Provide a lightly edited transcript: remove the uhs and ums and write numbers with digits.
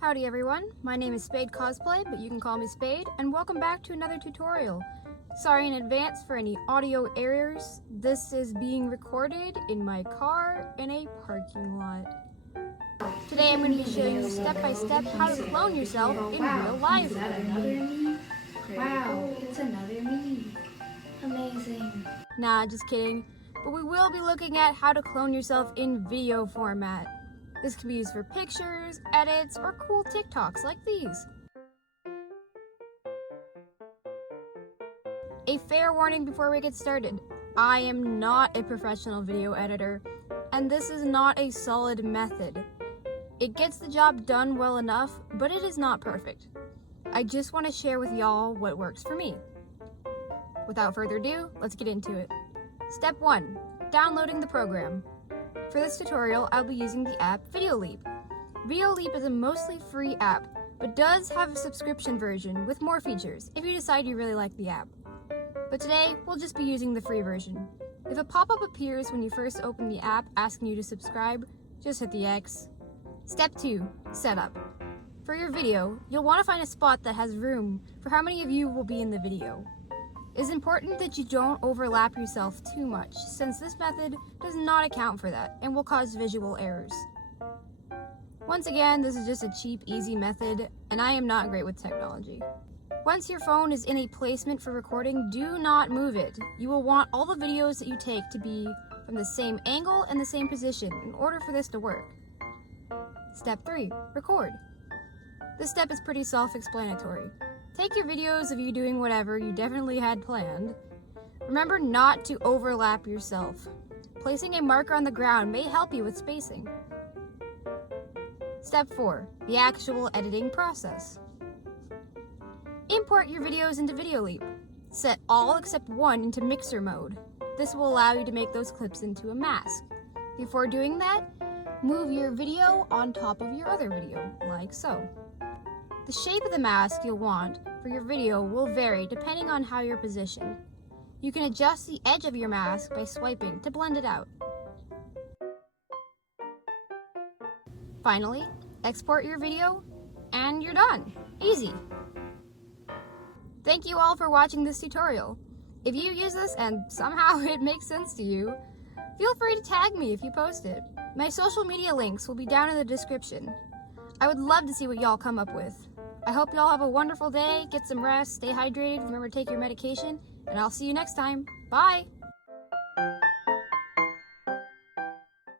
Howdy everyone, my name is Spade Cosplay, but you can call me Spade, and welcome back to another tutorial. Sorry in advance for any audio errors. This is being recorded in my car in a parking lot. Today I'm going to be showing you step by step how to clone yourself in real life. Is that another me? Wow, it's another me. Amazing. Nah, just kidding. But we will be looking at how to clone yourself in video format. This can be used for pictures, edits, or cool TikToks like these. A fair warning before we get started. I am not a professional video editor, and this is not a solid method. It gets the job done well enough, but it is not perfect. I just want to share with y'all what works for me. Without further ado, let's get into it. Step 1. Downloading the program. For this tutorial, I'll be using the app Videoleap. Videoleap is a mostly free app, but does have a subscription version with more features if you decide you really like the app. But today, we'll just be using the free version. If a pop-up appears when you first open the app asking you to subscribe, just hit the X. Step 2. Setup. For your video, you'll want to find a spot that has room for how many of you will be in the video. It's important that you don't overlap yourself too much, since this method does not account for that and will cause visual errors. Once again, this is just a cheap, easy method, and I am not great with technology. Once your phone is in a placement for recording, do not move it. You will want all the videos that you take to be from the same angle and the same position in order for this to work. Step 3. Record. This step is pretty self-explanatory. Take your videos of you doing whatever you definitely had planned. Remember not to overlap yourself. Placing a marker on the ground may help you with spacing. Step 4. The actual editing process. Import your videos into Videoleap. Set all except one into mixer mode. This will allow you to make those clips into a mask. Before doing that, move your video on top of your other video, like so. The shape of the mask you'll want for your video will vary depending on how you're positioned. You can adjust the edge of your mask by swiping to blend it out. Finally, export your video and you're done. Easy. Thank you all for watching this tutorial. If you use this and somehow it makes sense to you, feel free to tag me if you post it. My social media links will be down in the description. I would love to see what y'all come up with. I hope y'all have a wonderful day, get some rest, stay hydrated, remember to take your medication, and I'll see you next time. Bye!